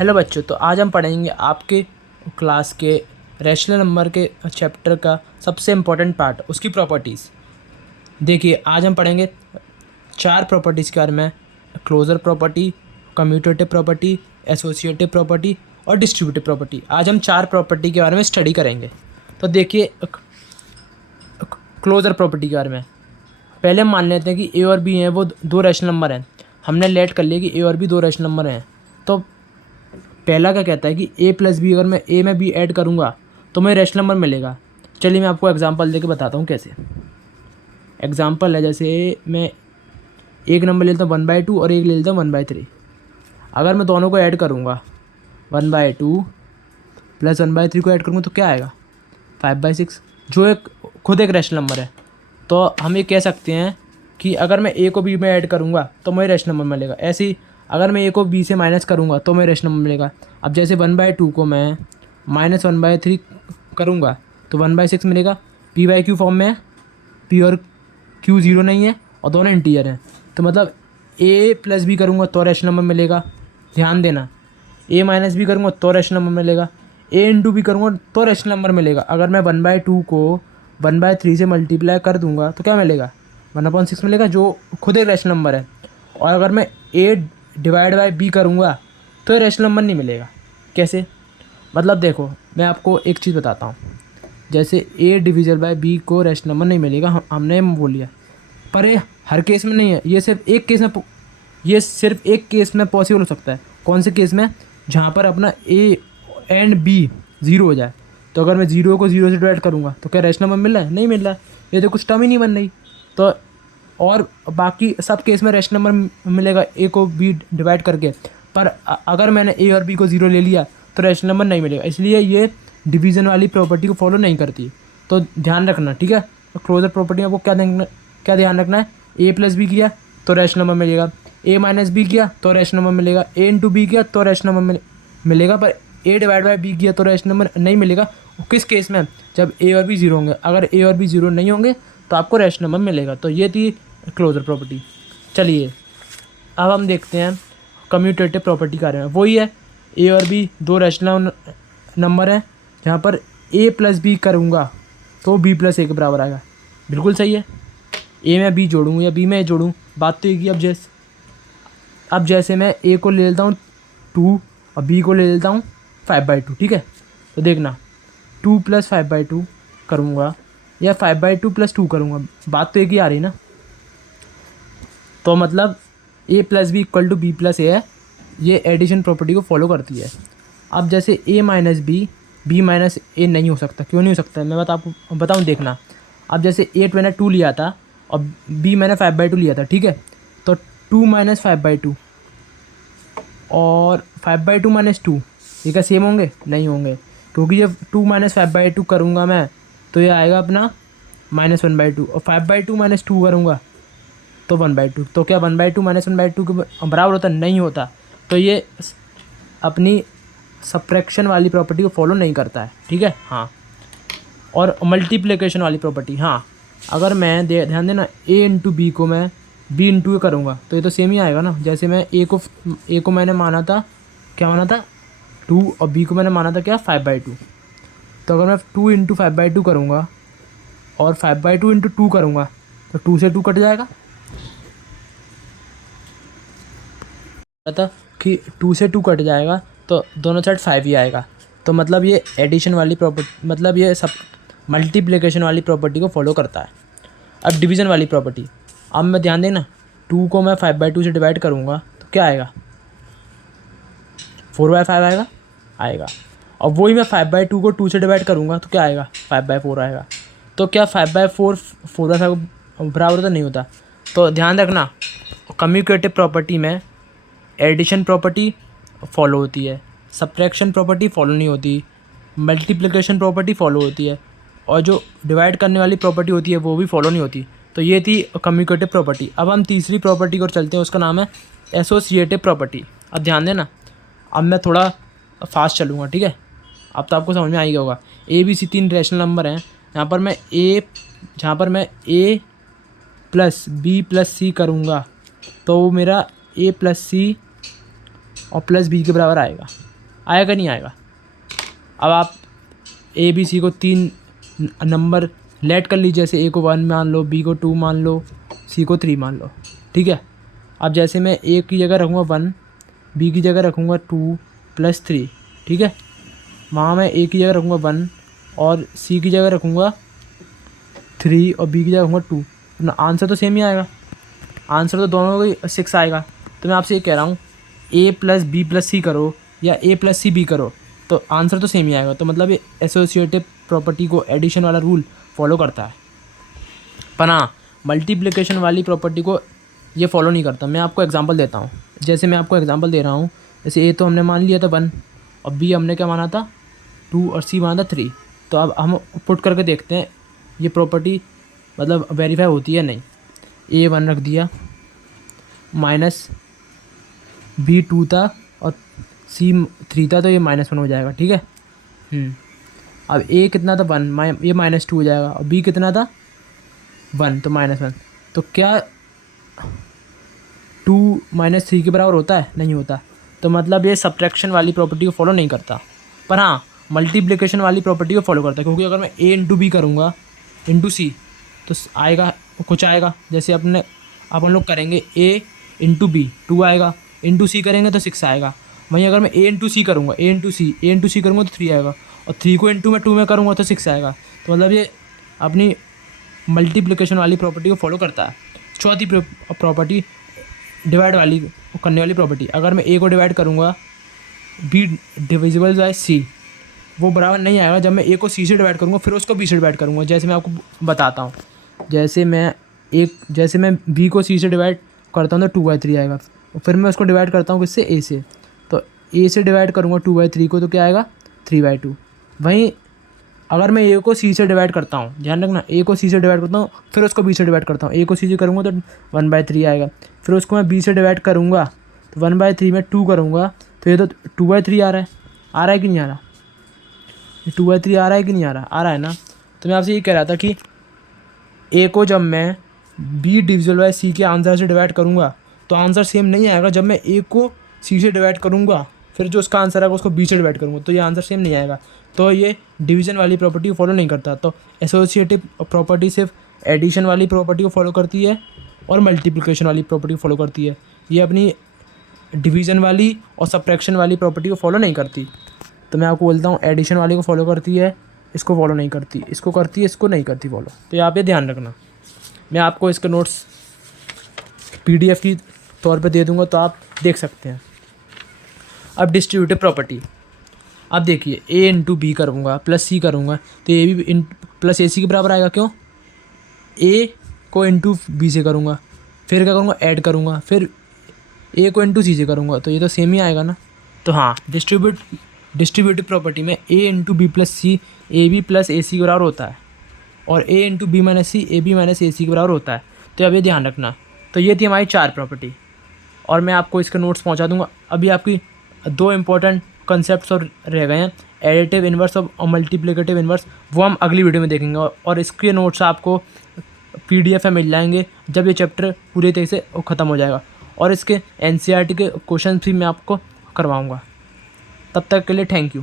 Hello बच्चों, तो आज हम पढ़ेंगे आपके क्लास के रैशनल नंबर के चैप्टर का सबसे इम्पोर्टेंट पार्ट, उसकी प्रॉपर्टीज़। देखिए, आज हम पढ़ेंगे 4 प्रॉपर्टीज़ के बारे में: closure property, commutative property, associative property और डिस्ट्रीब्यूटिव प्रॉपर्टी। आज हम 4 प्रॉपर्टी के बारे में स्टडी करेंगे। तो देखिए, क्लोजर प्रॉपर्टी के बारे में पहले हम मान लेते हैं कि ए और बी हैं, वो दो रैशनल नंबर हैं। हमने लेट कर लिया कि ए और बी दो रैशनल नंबर हैं। तो पहला क्या कहता है कि a प्लस बी, अगर मैं a में b ऐड करूँगा तो मुझे रैशनल नंबर मिलेगा। चलिए मैं आपको एग्जांपल देके बताता हूँ कैसे। एग्जांपल है, जैसे मैं एक नंबर ले लेता हूँ 1/2 और एक ले लेता हूँ 1/3। अगर मैं दोनों को ऐड करूँगा 1/2 प्लस 1/3 को ऐड करूँगा तो क्या आएगा 5/6, जो एक खुद एक रैशनल नंबर है। तो हम ये कह सकते हैं कि अगर मैं a को b में ऐड करूँगा तो मुझे रैशनल नंबर मिलेगा। ऐसे ही अगर मैं a को b से माइनस करूँगा तो मुझे रैशनल नंबर मिलेगा। अब जैसे 1/2 को मैं -1/3 करूँगा तो 1/6 मिलेगा। p/q फॉर्म में है, p और q 0 नहीं है और दोनों इंटीजर हैं, तो मतलब a प्लस b करूँगा तो रैशनल नंबर मिलेगा। ध्यान देना, a माइनस b करूँगा तो रैशनल नंबर मिलेगा, a इंटू b करूँगा तो रैशनल नंबर मिलेगा। अगर मैं 1/2 को 1/3 से मल्टीप्लाई कर दूंगा तो क्या मिलेगा 1/6 मिलेगा, जो खुद एक रैशनल नंबर है। और अगर मैं a डिवाइड बाई b करूँगा तो रैशनल नंबर नहीं मिलेगा। कैसे? मतलब देखो, मैं आपको एक चीज़ बताता हूँ। जैसे a डिविजल बाय b को रैशनल नंबर नहीं मिलेगा, हमने बोल लिया, पर ये हर केस में नहीं है। ये सिर्फ एक केस में पॉसिबल हो सकता है। कौन से केस में? जहाँ पर अपना a एंड b 0 हो जाए। तो अगर मैं 0 को 0 से डिवाइड करूँगा तो क्या रैशनल नंबर मिल रहा है? नहीं मिल रहा है, ये तो कुछ टर्म ही नहीं बन रही। तो और बाकी सब केस में रैशनल नंबर मिलेगा a को b डिवाइड करके। पर अगर मैंने a और b को 0 ले लिया तो रैशनल नंबर नहीं मिलेगा। इसलिए ये डिवीज़न वाली प्रॉपर्टी को फॉलो नहीं करती। तो ध्यान रखना, ठीक है। तो क्लोजर प्रॉपर्टी में आपको क्या ध्यान रखना है? a प्लस बी किया तो रैशनल नंबर मिलेगा, a माइनस बी किया तो रैशनल नंबर मिलेगा, a इंटू बी किया तो रैशनल नंबर मिलेगा, पर a डिवाइड बाई b किया तो रैशनल नंबर नहीं मिलेगा। किस केस में? जब a और b 0 होंगे। अगर a और b 0 नहीं होंगे तो आपको रैशनल नंबर मिलेगा। तो ये थी क्लोजर प्रॉपर्टी। चलिए अब हम देखते हैं कम्यूटेटिव प्रॉपर्टी के बारे में। वही है, a और b दो रैशनल नंबर हैं, जहाँ पर a प्लस बी करूँगा तो b प्लस a के बराबर आएगा। बिल्कुल सही है। a में b जोड़ूँ या b में a जोड़ूँ, बात तो एक ही। अब जैसे मैं a को ले लेता हूँ 2 और b को ले लेता हूँ 5/2, ठीक है। तो देखना, 2 + 5/2 करूँगा या 5/2 + 2 करूँगा, बात तो एक ही आ रही ना। तो मतलब a plus B equal to B plus A है। ये एडिशन प्रॉपर्टी को फॉलो करती है। अब जैसे a माइनस बी माइनस ए नहीं हो सकता। क्यों नहीं हो सकता? मैं आपको बताऊँ, देखना। अब जैसे a मैंने 2 लिया था और b मैंने 5/2 लिया था, ठीक है। तो 2 - 5/2 और 5/2 - 2 ये क्या सेम होंगे? नहीं होंगे, क्योंकि जब 2 - 5/2 करूँगा मैं तो ये आएगा अपना -1/2, और 5/2 - 2 करूँगा तो 1/2। तो क्या 1/2 - 1/2 के बराबर होता? नहीं होता। तो ये अपनी सब्ट्रैक्शन वाली प्रॉपर्टी को फॉलो नहीं करता है, ठीक है। हाँ, और मल्टीप्लिकेशन वाली प्रॉपर्टी, हाँ, अगर मैं ध्यान देना, a इंटू बी को मैं b इंटू ए करूँगा तो ये तो सेम ही आएगा ना। जैसे मैं a को मैंने माना था, क्या माना था 2, और b को मैंने माना था क्या 5/2। तो अगर मैं 2 × 5/2 करूँगा और 5/2 × 2 करूँगा तो 2 से 2 कट जाएगा। पता कि 2 से 2 कट जाएगा तो दोनों साइड 5 ही आएगा। तो मतलब ये एडिशन वाली प्रॉपर्टी, मतलब ये सब मल्टीप्लिकेशन वाली प्रॉपर्टी को फॉलो करता है। अब डिवीज़न वाली प्रॉपर्टी, अब मैं ध्यान देना, 2 को मैं 5/2 से डिवाइड करूँगा तो क्या आएगा 4/5 आएगा। और वही मैं 5/2 को 2 से डिवाइड करूँगा तो क्या आएगा 5/4 आएगा। तो क्या 5/4 4/5 बराबर तो नहीं होता। तो ध्यान रखना, कम्यूटेटिव प्रॉपर्टी में एडिशन प्रॉपर्टी फॉलो होती है, सब्ट्रैक्शन प्रॉपर्टी फॉलो नहीं होती, मल्टीप्लिकेशन प्रॉपर्टी फॉलो होती है, और जो डिवाइड करने वाली प्रॉपर्टी होती है वो भी फॉलो नहीं होती। तो ये थी कम्यूटेटिव प्रॉपर्टी। अब हम तीसरी प्रॉपर्टी को चलते हैं, उसका नाम है एसोसिएटिव प्रॉपर्टी। अब ध्यान देना, अब मैं थोड़ा फास्ट चलूँगा, ठीक है। अब तो आपको समझ में आ ही गया होगा। A B C 3 rational numbers हैं, जहाँ पर मैं a plus B plus C करूँगा तो वो मेरा a प्लस सी और प्लस बी के बराबर आएगा। आएगा नहीं आएगा। अब आप ए बी सी को 3 नंबर लेट कर लीजिए, जैसे ए को 1 मान लो, बी को 2 मान लो, सी को 3 मान लो, ठीक है। अब जैसे मैं ए की जगह रखूँगा 1, बी की जगह रखूँगा 2 + 3, ठीक है। वहाँ मैं ए की जगह रखूँगा 1 और सी की जगह रखूँगा 3 और बी की जगह रखूँगा 2, तो आंसर तो सेम ही आएगा, आंसर तो दोनों का 6 आएगा। तो मैं आपसे ये कह रहा हूँ a + b + c करो या a + c b करो तो आंसर तो सेम ही आएगा। तो मतलब ये एसोसिएटिव प्रॉपर्टी को एडिशन वाला रूल फॉलो करता है, पर हाँ मल्टीप्लिकेशन वाली प्रॉपर्टी को ये फॉलो नहीं करता। मैं आपको एग्जांपल देता हूँ, जैसे मैं आपको एग्जांपल दे रहा हूँ, जैसे a तो हमने मान लिया था 1 और b हमने क्या माना था 2 और c माना था 3। तो अब हम पुट करके देखते हैं ये प्रॉपर्टी मतलब वेरीफाई होती है नहीं। a 1 रख दिया, माइनस b 2 था और c 3 था, तो ये -1 हो जाएगा, ठीक है। अब a कितना था 1, ये -2 हो जाएगा, और b कितना था 1, तो -1। तो क्या 2 - 3 के बराबर होता है? नहीं होता। तो मतलब ये सब्ट्रैक्शन वाली प्रॉपर्टी को फॉलो नहीं करता, पर हाँ मल्टीप्लिकेशन वाली प्रॉपर्टी को फॉलो करता है, क्योंकि अगर मैं a × b करूँगा × c तो आएगा कुछ आएगा। जैसे अपन लोग करेंगे a × b 2 आएगा, × c करेंगे तो 6 आएगा। वहीं अगर मैं a × c करूँगा, a × c करूँगा तो 3 आएगा, और 3 को × में 2 में करूँगा तो 6 आएगा। तो मतलब ये अपनी मल्टीप्लिकेशन वाली प्रॉपर्टी को फॉलो करता है। चौथी प्रॉपर्टी डिवाइड वाली करने वाली प्रॉपर्टी, अगर मैं a को डिवाइड करूँगा b डिविजिबल बाय c, वो बराबर नहीं आएगा जब मैं a को c से डिवाइड करूँगा फिर उसको b से डिवाइड करूँगा। जैसे मैं आपको बताता हूँ, जैसे मैं b को c से डिवाइड करता हूँ तो 2/3 आएगा, फिर मैं उसको डिवाइड करता हूँ किससे, a से, तो a से डिवाइड करूँगा 2/3 को तो क्या आएगा 3/2। वहीं अगर मैं a को c से डिवाइड करता हूँ, ध्यान रखना, a को c से डिवाइड करता हूँ फिर उसको b से डिवाइड करता हूँ, a को c से करूँगा तो 1/3 आएगा, फिर उसको मैं b से डिवाइड करूँगा तो 1/3 में 2 करूँगा तो ये तो 2/3 आ रहा है कि नहीं आ रहा? 2/3 आ रहा है कि नहीं आ रहा? आ रहा है ना। तो मैं आपसे ये कह रहा था कि a को जब मैं b डिविजिबल बाय c के आंसर से डिवाइड करूँगा तो आंसर सेम नहीं आएगा जब मैं a को c से डिवाइड करूँगा फिर जो उसका आंसर आएगा उसको b से डिवाइड करूँगा, तो ये आंसर सेम नहीं आएगा। तो ये डिवीज़न वाली प्रॉपर्टी को फॉलो नहीं करता। तो एसोसिएटिव प्रॉपर्टी सिर्फ एडिशन वाली प्रॉपर्टी को फॉलो करती है और मल्टीप्लिकेशन वाली प्रॉपर्टी को फॉलो करती है, ये अपनी डिवीज़न वाली और सब्ट्रैक्शन वाली प्रॉपर्टी को फॉलो नहीं करती। तो मैं आपको बोलता हूँ एडिशन वाली को फॉलो करती है, इसको फॉलो नहीं करती, इसको करती है, इसको नहीं करती फॉलो। तो यहाँ पे ध्यान रखना। मैं आपको इसके नोट्स PDF की तौर पे दे दूँगा तो आप देख सकते हैं। अब डिस्ट्रीब्यूटिव प्रॉपर्टी, अब देखिए a × b करूँगा प्लस c करूँगा तो a b प्लस ac के बराबर आएगा। क्यों? a को × b से करूँगा, फिर क्या करूँगा ऐड करूँगा, फिर a को × c से करूँगा तो ये तो सेम ही आएगा ना। तो हाँ डिस्ट्रीब्यूटिव प्रॉपर्टी में a × b + c ab + ac के बराबर होता है, और a × b - c ab - ac के बराबर होता है। तो अब ये ध्यान रखना। तो ये थी हमारी 4 प्रॉपर्टी, और मैं आपको इसके नोट्स पहुंचा दूंगा। अभी आपकी 2 इंपॉर्टेंट कॉन्सेप्ट्स और रह गए हैं, एडिटिव इन्वर्स और मल्टीप्लिकेटिव इन्वर्स, वो हम अगली वीडियो में देखेंगे, और इसके नोट्स आपको PDF में मिल जाएंगे जब ये चैप्टर पूरी तरह से ख़त्म हो जाएगा, और इसके NCERT के क्वेश्चन भी मैं आपको करवाऊँगा। तब तक के लिए थैंक यू।